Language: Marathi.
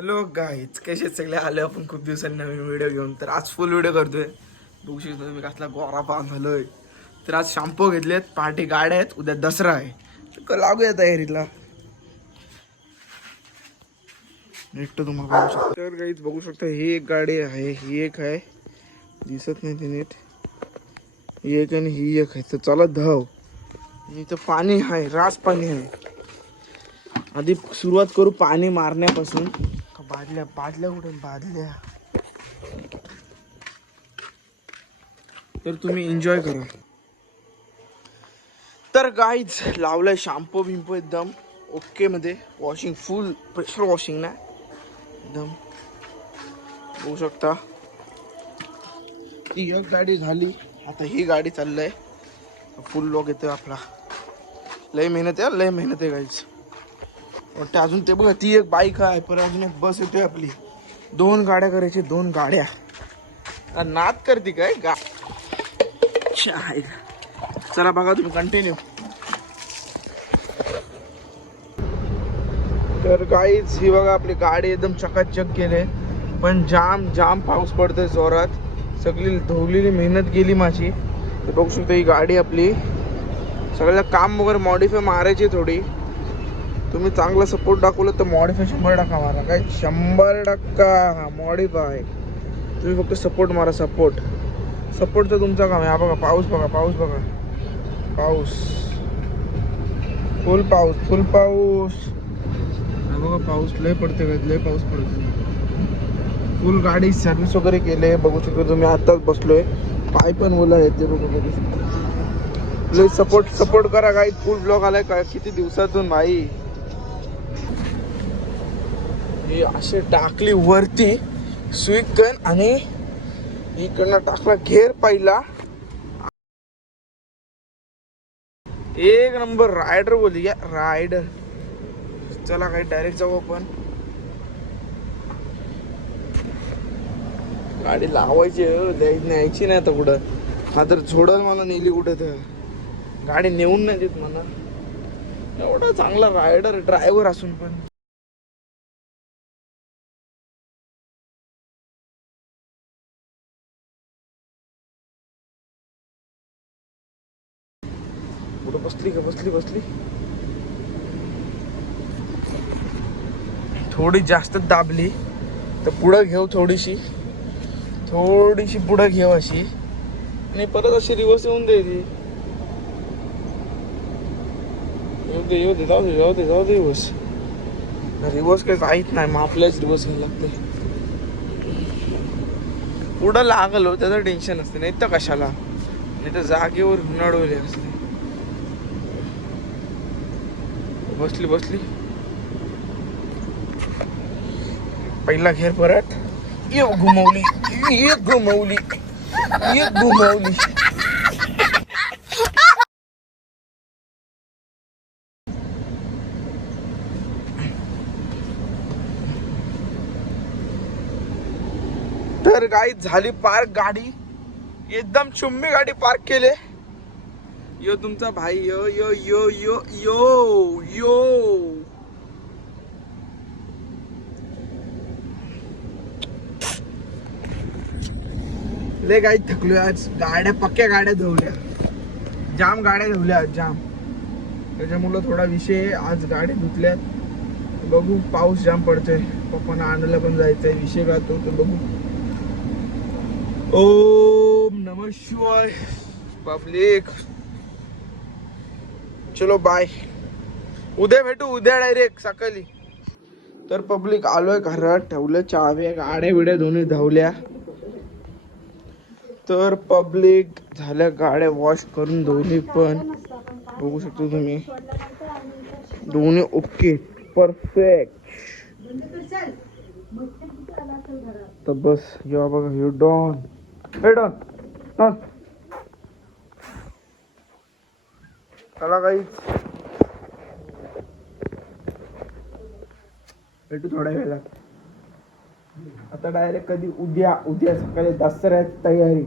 हॅलो गाईज, कसे सगळे आले आपण खूप दिवसांनी नवीन व्हिडिओ घेऊन. तर आज फुल व्हिडिओ करतोय. बघू शकतो मी कसला गोरा पान झालोय. तर आज शॅम्पू घेतलेत, पहाटे गाड्या आहेत, उद्या दसरा आहे, तर लागूया तयारीला. नीट तुम्हाला बघू शकता. तर गाईज बघू शकता, ही एक गाडी आहे, ही एक आहे, दिसत नाही ती नीट, ही एक आणि ही एक आहे. तर चला धाव. इथं पाणी आहे, रास पाणी आहे. आधी सुरुवात करू पाणी मारण्यापासून. बादल्या बादल्या कुठे बादल्या. तर तुम्ही एन्जॉय करा. तर गाईज लावलाय शॅम्पू बिंपू एकदम ओके मध्ये. वॉशिंग फुल प्रेशर वॉशिंग ना एकदम बघू शकता. ती एक गाडी झाली, आता ही गाडी चाललंय. फुल लॉक येतोय आपला. लय मेहनत आहे, लय मेहनत आहे गाईज. वाटतं अजून ते बघा, ती एक बाईक आहे, परत अजून एक बस येतोय आपली. 2 गाड्या करायची, 2 गाड्या. नाद करते काय गा. चला बघा तुम्ही कंटिन्यू. तर गाईज ही बघा आपली गाडी एकदम चकाचक केले, पण जाम जाम पाऊस पडतोय जोरात. सगळी धवलेली मेहनत गेली माझी. तर बघू शकता ही गाडी आपली. सगळ्याला काम वगैरे मॉडिफाय मारायची थोडी. तुम्ही चांगला सपोर्ट दाखवलं तर मॉडिफाय 100% मारा. काय 100% मॉडिफाय. तुम्ही फक्त सपोर्ट मारा, सपोर्टचं तुमचं काम आहे. हा बघा पाऊस, बघा पाऊस, बघा पाऊस, फुल पाऊस, फुल पाऊस. हा बघा पाऊस लय पडते, लय पाऊस पडते. फुल गाडी सर्व्हिस वगैरे केले. बघू शकता तुम्ही, आताच बसलोय, पाय पण ओला येते. बघू प्लीज सपोर्ट करा काही. फुल ब्लॉग आलाय का किती दिवसातून भाई. हे असे टाकली वरती स्विक गन आणि इकडनं टाकला घेर पहिला. एक नंबर रायडर बोलली या रायडर. चला काही डायरेक्ट जाऊ आपण. गाडी लावायची, न्यायची नाही आता कुठं. हा तर झोडल मला नेली कुठं. तर गाडी नेऊन नाही देत मला. एवढा चांगला रायडर ड्रायव्हर असून पण. कुठं बसली का, बसली. थोडी जास्त दाबली तर पुढं घेऊ, थोडीशी पुढं घेऊ अशी, आणि परत अशी रिवर्स येऊन द्यायची. येऊ दे जाऊ दे रिवर्स काही जाईत नाही, मग आपल्याच रिवर्स घ्यायला लागते. पुढं लागलो त्याचं टेन्शन असते, नाही तर कशाला, नाही तर जागेवर नडवले असते. बसली पहिला घेर, परत एक घुमवली. तर गाडी झाली पार्क. गाडी एकदम चुम्मी गाडी पार्क केले. यो तुमचा भाई, यो यो यो यो यो यो ले गाडी थकलोय आज. गाड्या पक्क्या गाड्या धुवल्या, जाम गाड्या धुवल्या आज, जाम. त्याच्यामुळं थोडा विषय आज गाडी धुतल्यात. बघू, पाऊस जाम पडतोय, पप्पांना आणायला पण जायचंय. विषय गातो तर बघू. ओम नमः शिवाय. पब्लिक चलो बाय, उद्या भेटू, उद्या डायरेक्ट सकाळी. तर पब्लिक आलोय घरात, ठेवलं चाव्या, गाड्या बिड्या दोन्ही धावल्या. तर पब्लिक झाल्या गाड्या वॉश करून दोन्ही पण. बघू शकतो तुम्ही, दोन्ही ओके परफेक्ट. तर बस या बघा, हे डॉन चला काही भेटू थोड्या वेळात. आता डायरेक्ट कधी, उद्या सकाळी दसऱ्यात तयारी.